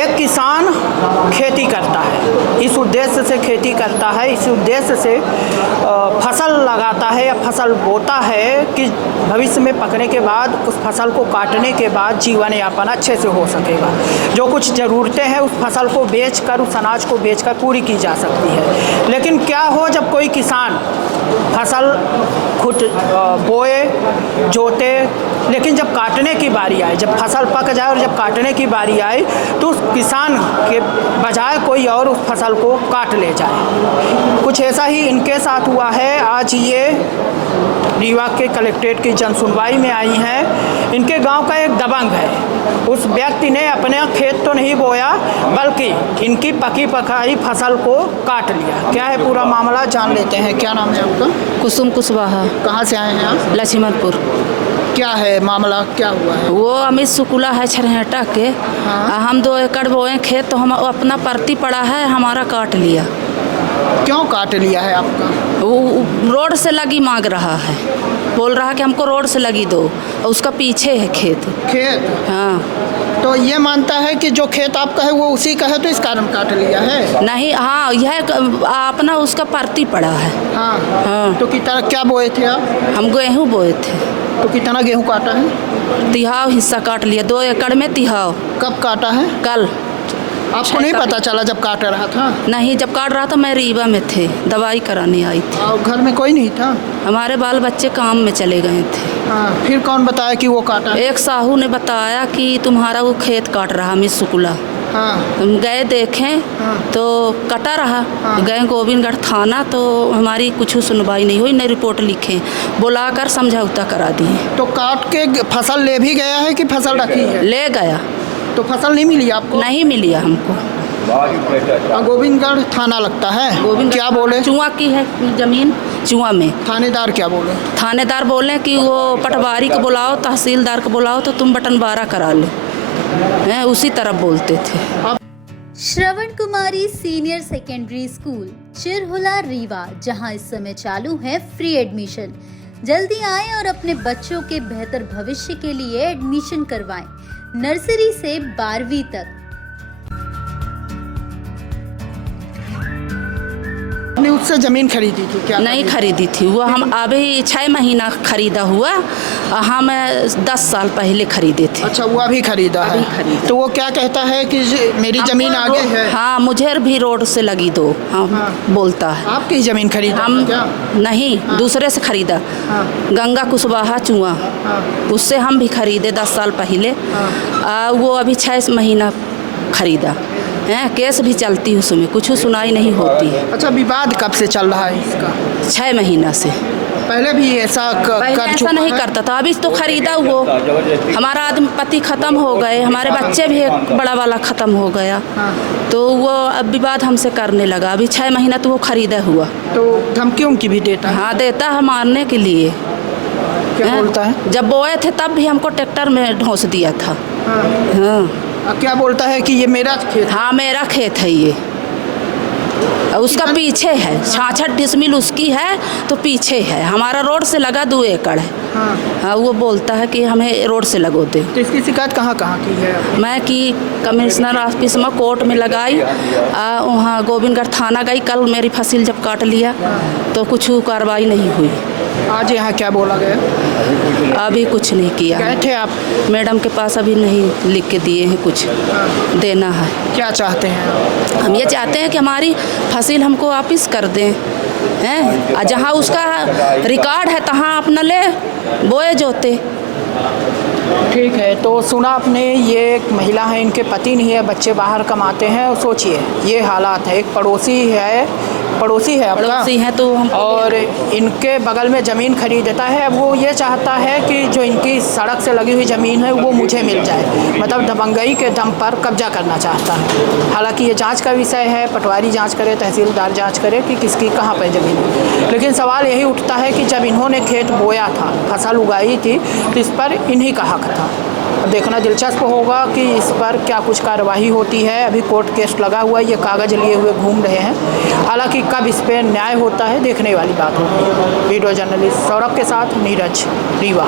एक किसान खेती करता है, इस उद्देश्य से खेती करता है, इस उद्देश्य से फसल लगाता है या फसल बोता है कि भविष्य में पकने के बाद उस फसल को काटने के बाद जीवन यापन अच्छे से हो सकेगा। जो कुछ ज़रूरतें हैं उस फसल को बेचकर, उस अनाज को बेचकर पूरी की जा सकती है। लेकिन क्या हो जब कोई किसान फसल खुद बोए, जोते, लेकिन जब काटने की बारी आए, जब फसल पक जाए और जब काटने की बारी आए तो उस किसान के बजाय कोई और उस फसल को काट ले जाए। कुछ ऐसा ही इनके साथ हुआ है। आज ये रीवा के कलेक्ट्रेट की जन सुनवाई में आई हैं। इनके गांव का एक दबंग है, उस व्यक्ति ने अपने खेत तो नहीं बोया बल्कि इनकी पकी पकाई फसल को काट लिया। क्या है पूरा मामला जान लेते हैं। क्या नाम है आपका? कुसुम कुशवाहा। कहाँ से आए हैं आप? लक्ष्मणपुर। क्या है मामला, क्या हुआ है? वो अमित शुक्ला है छरहटा के। हाँ। हम 2 एकड़ बोए खेत तो हम अपना परती पड़ा है, हमारा काट लिया। क्यों काट लिया है आपका? वो रोड से लगी मांग रहा है, बोल रहा है कि हमको रोड से लगी दो, और उसका पीछे है खेत। हाँ। तो ये मानता है कि जो खेत आपका है वो उसी का है तो इस कारण काट लिया है? नहीं, हाँ, यह अपना उसका परती पड़ा है। हाँ। हाँ। तो कितना क्या बोए थे आप? हम गेहूँ बोए थे। तो कितना गेहूँ काटा है? तिहाव हिस्सा काट लिया, 2 एकड़ में तिहाव। कब काटा है? कल। आपको नहीं पता चला जब काट रहा था? नहीं, जब काट रहा था मैं रीवा में थे, दवाई कराने आई थी। और घर में कोई नहीं था? हमारे बाल बच्चे काम में चले गए थे। हाँ। फिर कौन बताया कि वो काटा? एक साहू ने बताया कि तुम्हारा वो खेत काट रहा मिस शुक्ला। हाँ। हम गए देखें। हाँ। तो कटा रहा। हाँ। गए गोविंदगढ़ थाना तो हमारी कुछ सुनवाई नहीं हुई, न रिपोर्ट लिखे, बुलाकर समझौता करा दिए। तो काट के फसल ले भी गया है कि फसल रखी है? ले गया। तो फसल नहीं मिली आपको? नहीं मिली हमको। गोविंदगढ़ थाना लगता है। गोविंदगढ़ क्या बोले? चुआ की है जमीन, चुआ में। थानेदार क्या बोले? थानेदार बोले कि वो पटवारी को बुलाओ, तहसीलदार को बुलाओ तो तुम बटनबारा करा लो, हैं उसी तरफ बोलते थे। श्रवण कुमारी senior secondary school Chirhula Rewa, जहां इस समय चालू है फ्री एडमिशन। जल्दी आएं और अपने बच्चों के बेहतर भविष्य के लिए एडमिशन करवाएं। नर्सरी से 12वीं तक। आपने उससे जमीन खरीदी थी क्या? नहीं खरीदी थी, वो हम अभी 6 महीना खरीदा हुआ, हम 10 साल पहले खरीदे थे। अच्छा, वो अभी खरीदा है। तो वो क्या कहता है कि मेरी जमीन आगे है? हाँ, मुझे भी रोड से लगी दो। हाँ, बोलता है। आपकी जमीन खरीदा हम क्या? नहीं, दूसरे से खरीदा। हाँ। गंगा कुशवाहा चुआ। हाँ। उससे हम भी खरीदे 10 साल पहले। वो अभी 6 महीना खरीदा है। केस भी चलती है, उसमें कुछ सुनाई नहीं होती है। अच्छा, विवाद कब से चल रहा है इसका? 6 महीना से। पहले भी ऐसा पहले ऐसा नहीं करता था, अभी तो खरीदा वो। हमारा आदमी पति ख़त्म हो गए, हमारे बच्चे भी एक बड़ा वाला ख़त्म हो गया। हाँ। तो वो अब विवाद हमसे करने लगा। अभी 6 महीना तो वो खरीदा हुआ। तो धमकियों की भी देता है? हाँ, देता है मारने के लिए। क्या बोलता है? जब बोए थे तब भी हमको ट्रैक्टर में ढोस दिया था। हाँ। हाँ। क्या बोलता है कि ये मेरा खेत? हाँ, मेरा खेत है ये, उसका पीछे है 66 डिसमिल उसकी है, तो पीछे है। हमारा रोड से लगा 2 एकड़ है। हाँ। हाँ, वो बोलता है कि हमें रोड से लगो दे। तो इसकी शिकायत कहाँ कहाँ की है? मैं कि कमिश्नर ऑफिस में, कोर्ट में लगाई, वहाँ गोविंदगढ़ थाना गई। कल मेरी फसल जब काट लिया तो कुछ कार्रवाई नहीं हुई। आज यहाँ क्या बोला गया? अभी कुछ नहीं किया। गए थे आप? मैडम के पास अभी नहीं लिख के दिए हैं, कुछ देना है। क्या चाहते हैं? हम ये चाहते हैं कि हमारी फसल हमको वापस कर दें, हैं। जहाँ उसका रिकॉर्ड है तहाँ अपना ले बोए जोते। ठीक है। तो सुना आपने, ये एक महिला है, इनके पति नहीं है, बच्चे बाहर कमाते हैं। और सोचिए ये हालात है। एक पड़ोसी है आपका, पड़ोसी है तो हम, और इनके बगल में ज़मीन खरीदता है। वो ये चाहता है कि जो इनकी सड़क से लगी हुई ज़मीन है वो मुझे मिल जाए, मतलब दबंगई के दम पर कब्जा करना चाहता है। हालांकि ये जांच का विषय है, पटवारी जांच करे, तहसीलदार जांच करे कि किसकी कहाँ पर ज़मीन है। लेकिन सवाल यही उठता है कि जब इन्होंने खेत बोया था, फसल उगाई थी, तो इस पर इन्हीं का हक था। देखना दिलचस्प होगा कि इस पर क्या कुछ कार्रवाई होती है। अभी कोर्ट केस लगा हुआ है, ये कागज़ लिए हुए घूम रहे हैं। हालांकि कब इस पर न्याय होता है देखने वाली बात होगी। वीडियो जर्नलिस्ट सौरभ के साथ नीरज, रीवा।